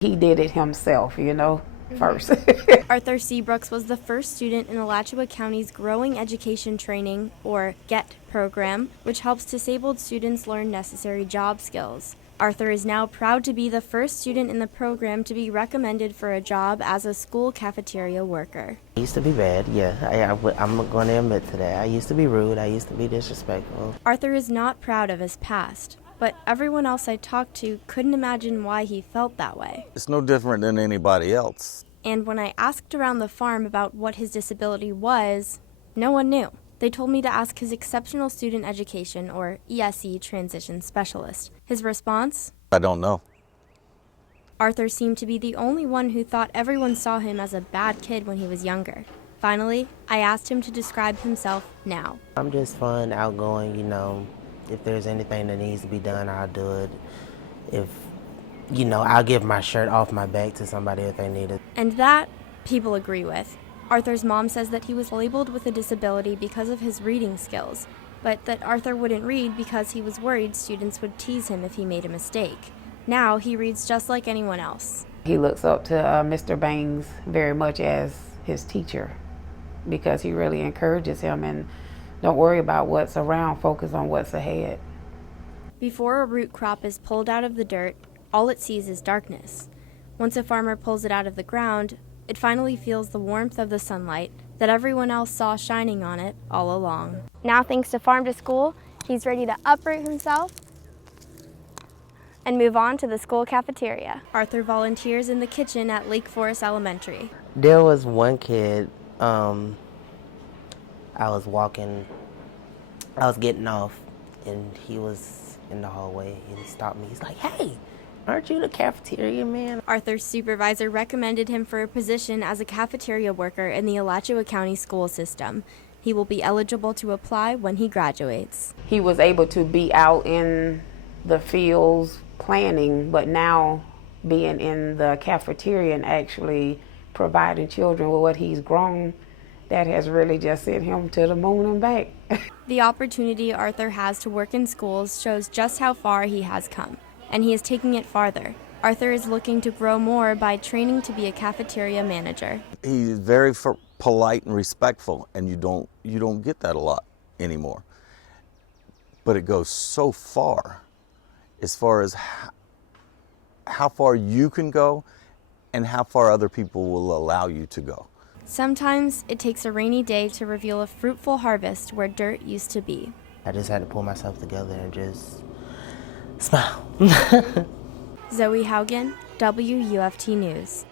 He did it himself, first. Arthur Seabrooks was the first student in Alachua County's Growing Education Training, or GET program, which helps disabled students learn necessary job skills. Arthur is now proud to be the first student in the program to be recommended for a job as a school cafeteria worker. I used to be bad, yeah. I'm going to admit to that. I used to be rude. I used to be disrespectful. Arthur is not proud of his past, but everyone else I talked to couldn't imagine why he felt that way. It's no different than anybody else. And when I asked around the farm about what his disability was, no one knew. They told me to ask his Exceptional Student Education, or ESE, transition specialist. His response? I don't know. Arthur seemed to be the only one who thought everyone saw him as a bad kid when he was younger. Finally, I asked him to describe himself now. I'm just fun, outgoing, If there's anything that needs to be done, I'll do it. If, I'll give my shirt off my back to somebody if they need it. And that, people agree with. Arthur's mom says that he was labeled with a disability because of his reading skills, but that Arthur wouldn't read because he was worried students would tease him if he made a mistake. Now he reads just like anyone else. He looks up to Mr. Bangs very much as his teacher because he really encourages him and don't worry about what's around, focus on what's ahead. Before a root crop is pulled out of the dirt, all it sees is darkness. Once a farmer pulls it out of the ground, it finally feels the warmth of the sunlight that everyone else saw shining on it all along. Now, thanks to Farm to School, he's ready to uproot himself and move on to the school cafeteria. Arthur volunteers in the kitchen at Lake Forest Elementary. There was one kid, I was getting off, and he was in the hallway, and he stopped me. He's like, "Hey, aren't you the cafeteria man?" Arthur's supervisor recommended him for a position as a cafeteria worker in the Alachua County school system. He will be eligible to apply when he graduates. He was able to be out in the fields planning, but now being in the cafeteria and actually providing children with what he's grown, that has really just sent him to the moon and back. The opportunity Arthur has to work in schools shows just how far he has come, and he is taking it farther. Arthur is looking to grow more by training to be a cafeteria manager. He's very polite and respectful, and you don't get that a lot anymore. But it goes so far as how far you can go and how far other people will allow you to go. Sometimes it takes a rainy day to reveal a fruitful harvest where dirt used to be. I just had to pull myself together and just smile. Zoe Haugen, WUFT News.